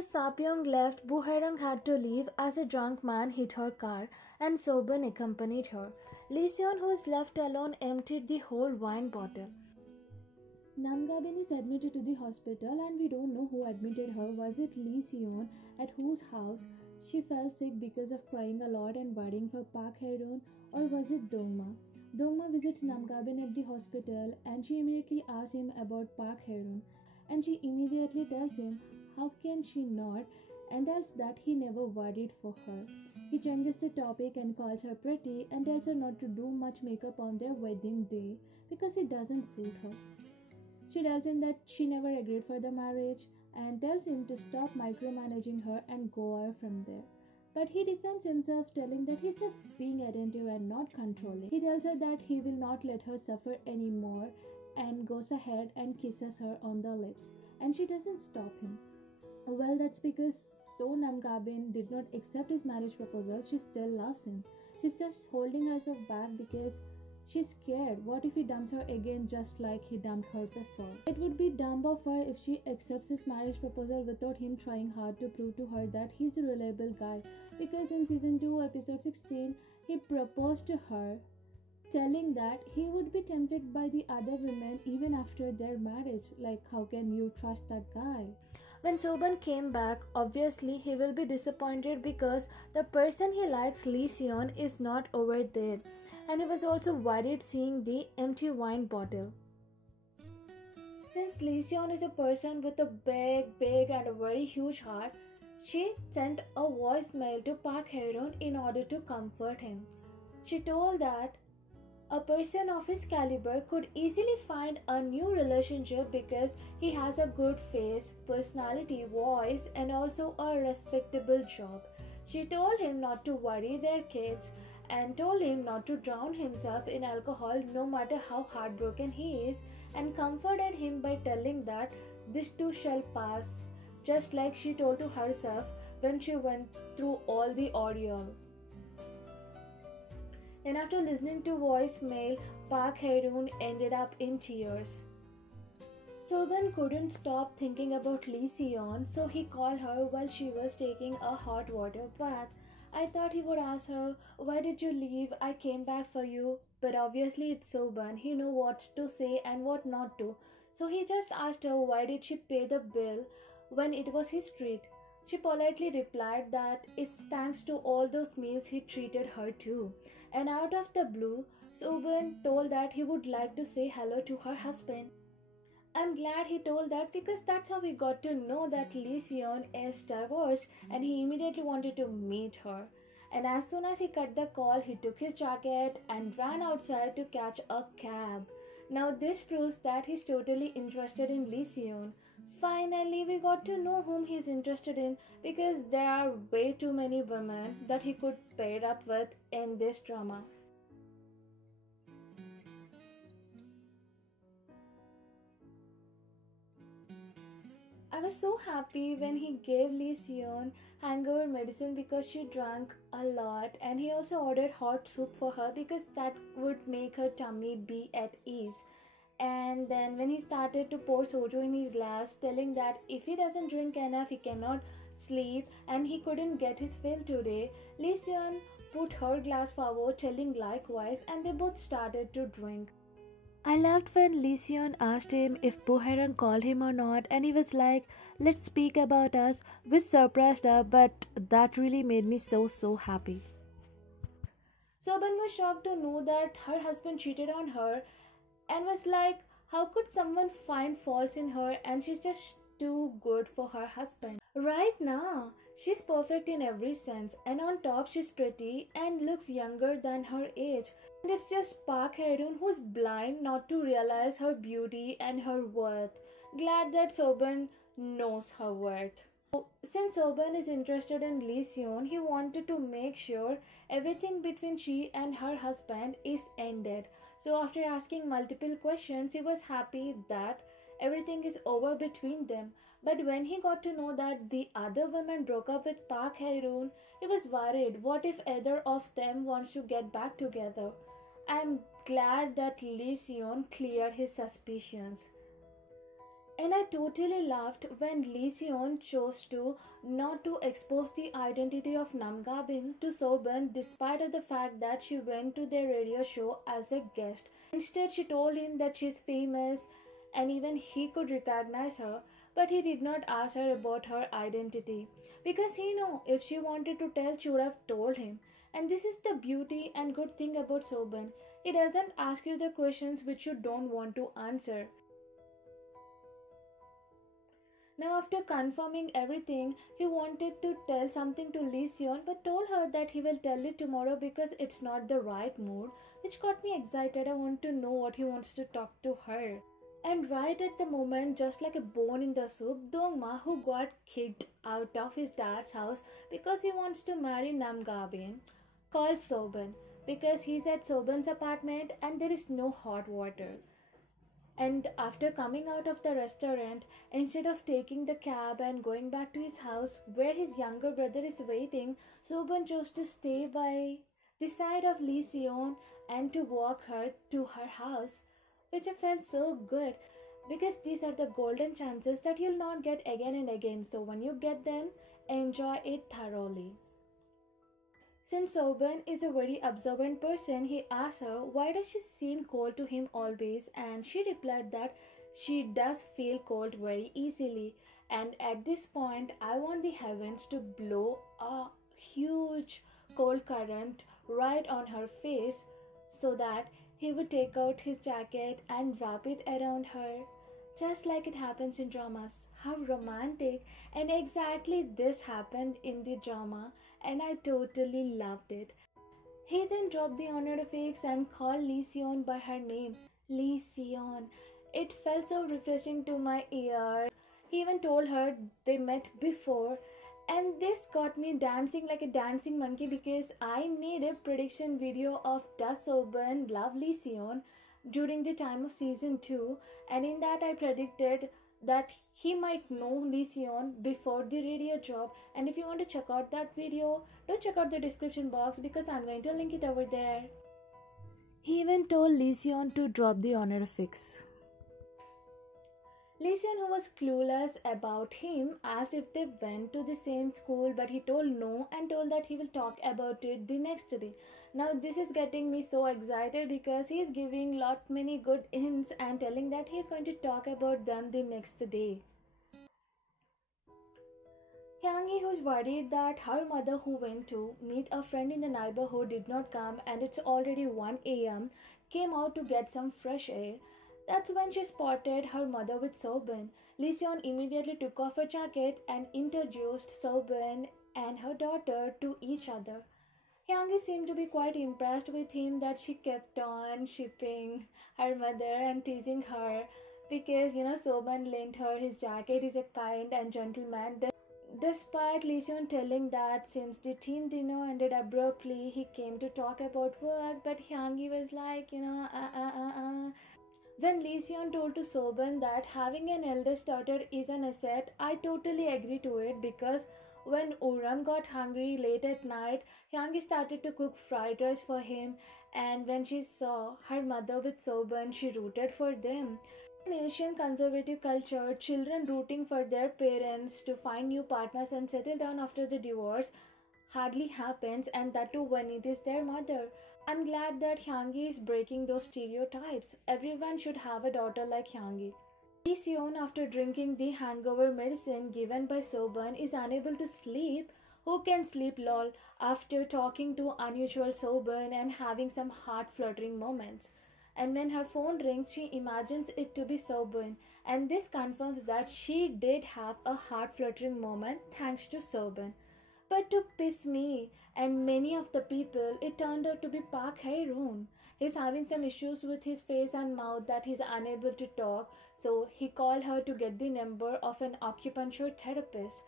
After Sapyong left, Buhairang had to leave as a drunk man hit her car and Seo Ban accompanied her. Lee Si Eun, who was left alone, emptied the whole wine bottle. Namgabin is admitted to the hospital and we don't know who admitted her. Was it Lee Si Eun, at whose house she fell sick because of crying a lot and worrying for Park Hye Run, or was it Dongma? Dongma visits Namgabin at the hospital and she immediately asks him about Park Hye Run, and she immediately tells him how can she not, and tells that he never worried for her. He changes the topic and calls her pretty and tells her not to do much makeup on their wedding day because it doesn't suit her. She tells him that she never agreed for the marriage and tells him to stop micromanaging her and go away from there. But he defends himself, telling that he's just being attentive and not controlling. He tells her that he will not let her suffer anymore and goes ahead and kisses her on the lips. And she doesn't stop him. Well, that's because though Namgabin did not accept his marriage proposal, she still loves him. She's just holding herself back because she's scared. What if he dumps her again just like he dumped her before? It would be dumb of her if she accepts his marriage proposal without him trying hard to prove to her that he's a reliable guy. Because in season 2 episode 16, he proposed to her, telling that he would be tempted by the other women even after their marriage. Like, how can you trust that guy? When Seo Ban came back, obviously he will be disappointed because the person he likes, Lee Si Eun, is not over there, and he was also worried seeing the empty wine bottle. Since Lee Si Eun is a person with a big and a very huge heart, she sent a voicemail to Park Hye Run in order to comfort him. She told that a person of his caliber could easily find a new relationship because he has a good face, personality, voice, and also a respectable job. She told him not to worry their kids and told him not to drown himself in alcohol no matter how heartbroken he is, and comforted him by telling that this too shall pass, just like she told to herself when she went through all the ordeal. And after listening to voicemail, Park Hye Run ended up in tears. Seo Ban couldn't stop thinking about Lee Si Eun, so he called her while she was taking a hot water bath. I thought he would ask her, "Why did you leave? I came back for you." But obviously it's Seo Ban. He knew what to say and what not to. So he just asked her why did she pay the bill when it was his treat. She politely replied that it's thanks to all those meals he treated her to. And out of the blue, Seo Ban told that he would like to say hello to her husband. I'm glad he told that because that's how we got to know that Lee Si Eun is divorced, and he immediately wanted to meet her. And as soon as he cut the call, he took his jacket and ran outside to catch a cab. Now this proves that he's totally interested in Lee Si Eun. Finally, we got to know whom he's interested in because there are way too many women that he could pair up with in this drama. I was so happy when he gave Lee Si Eun hangover medicine because she drank a lot, and he also ordered hot soup for her because that would make her tummy be at ease. And then when he started to pour soju in his glass, telling that if he doesn't drink enough he cannot sleep and he couldn't get his fill today, Lee Si Eun put her glass forward telling likewise, and they both started to drink. I loved when Lee Si Eun asked him if Buhairang called him or not, and he was like, "Let's speak about us," which surprised her, but that really made me so happy. Seo Ban was shocked to know that her husband cheated on her and was like, how could someone find faults in her, and she's just too good for her husband. Right now, she's perfect in every sense, and on top she's pretty and looks younger than her age. And it's just Park Hye Run who's blind not to realize her beauty and her worth. Glad that Seo Ban knows her worth. Since Seo Ban is interested in Lee Si Eun, he wanted to make sure everything between she and her husband is ended. So after asking multiple questions, he was happy that everything is over between them. But when he got to know that the other women broke up with Park Hye Run, he was worried. What if either of them wants to get back together? I'm glad that Lee Si Eun cleared his suspicions. And I totally laughed when Lee Si Eun chose to not to expose the identity of Nam Gabin to Soban despite of the fact that she went to their radio show as a guest. Instead, she told him that she's famous and even he could recognize her, but he did not ask her about her identity because he knew if she wanted to tell, she would have told him. And this is the beauty and good thing about Soban. He doesn't ask you the questions which you don't want to answer. Now, after confirming everything, he wanted to tell something to Lee Si Eun but told her that he will tell it tomorrow because it's not the right mood, which got me excited. I want to know what he wants to talk to her. And right at the moment, just like a bone in the soup, Dongma, who got kicked out of his dad's house because he wants to marry Nam Gabin, called Soban because he's at Soban's apartment and there is no hot water. And after coming out of the restaurant, instead of taking the cab and going back to his house where his younger brother is waiting, Soban chose to stay by the side of Lee Si Eun and to walk her to her house, which I felt so good because these are the golden chances that you'll not get again and again. So when you get them, enjoy it thoroughly. Since Soban is a very observant person, he asked her why does she seem cold to him always, and she replied that she does feel cold very easily. And at this point, I want the heavens to blow a huge cold current right on her face so that he would take out his jacket and wrap it around her, just like it happens in dramas. How romantic! And exactly this happened in the drama, and I totally loved it. He then dropped the honorifics and called Lee Si Eun by her name, Lee Si Eun. It felt so refreshing to my ears. He even told her they met before, and this got me dancing like a dancing monkey because I made a prediction video of Does Soban love Lee Si Eun during the time of season 2, and in that I predicted that he might know Lee Si Eun before the radio job. And if you want to check out that video, do check out the description box because I'm going to link it over there. He even told Lee Si Eun to drop the honorifics. Lee Si Eun, who was clueless about him, asked if they went to the same school, but he told no and told that he will talk about it the next day. Now this is getting me so excited because he is giving lot many good hints and telling that he is going to talk about them the next day. Hyungi, who's worried that her mother, who went to meet a friend in the neighborhood, did not come and it's already 1 a.m., came out to get some fresh air. That's when she spotted her mother with Soban. Lee Si Eun immediately took off her jacket and introduced Soban and her daughter to each other. Hyungi seemed to be quite impressed with him that she kept on shipping her mother and teasing her because Soban lent her his jacket. He's a kind and gentleman. Despite Lee Si Eun telling that since the team dinner ended abruptly, he came to talk about work, but Hyungi was like, When Lee Si Eun told to Soban that having an eldest daughter is an asset, I totally agree to it because when Uram got hungry late at night, Hyungi started to cook fried rice for him, and when she saw her mother with Soban, she rooted for them. In Asian conservative culture, children rooting for their parents to find new partners and settle down after the divorce hardly happens, and that too when it is their mother. I'm glad that Hyungi is breaking those stereotypes. Everyone should have a daughter like Hyungi. Lee Si Eun, after drinking the hangover medicine given by Soban, is unable to sleep. Who can sleep lol after talking to unusual Soban and having some heart-fluttering moments? And when her phone rings, she imagines it to be Soban, and this confirms that she did have a heart-fluttering moment thanks to Soban. But to piss me and many of the people, it turned out to be Park Hye Run. He's having some issues with his face and mouth that he's unable to talk, so he called her to get the number of an acupuncture therapist.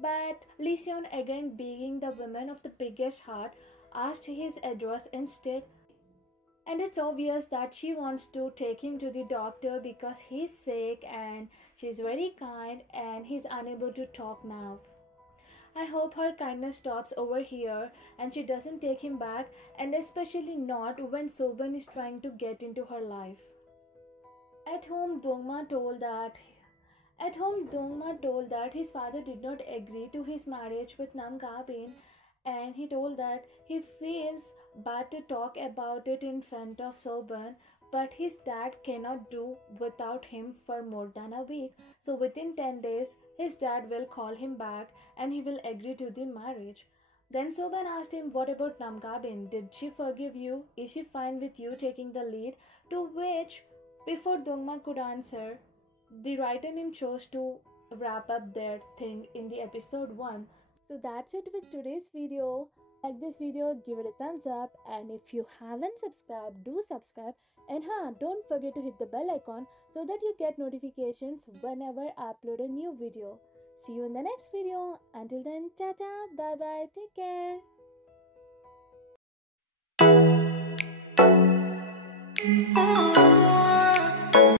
But Lee Si Eun, again being the woman of the biggest heart, asked his address instead. And it's obvious that she wants to take him to the doctor because he's sick and she's very kind and he's unable to talk now. I hope her kindness stops over here and she doesn't take him back, and especially not when Soban is trying to get into her life. At home, Dongma told that At home, Dongma told that his father did not agree to his marriage with Nam Gabin, and he told that he feels bad to talk about it in front of Soban, but his dad cannot do without him for more than a week. So within 10 days, his dad will call him back and he will agree to the marriage. Then Soban asked him, what about Namgabin? Did she forgive you? Is she fine with you taking the lead? To which, before Dongma could answer, the writer in chose to wrap up their thing in the episode 1. So that's it with today's video. Like this video, give it a thumbs up, and if you haven't subscribed, do subscribe. And don't forget to hit the bell icon so that you get notifications whenever I upload a new video. See you in the next video. Until then, tata, bye bye, take care.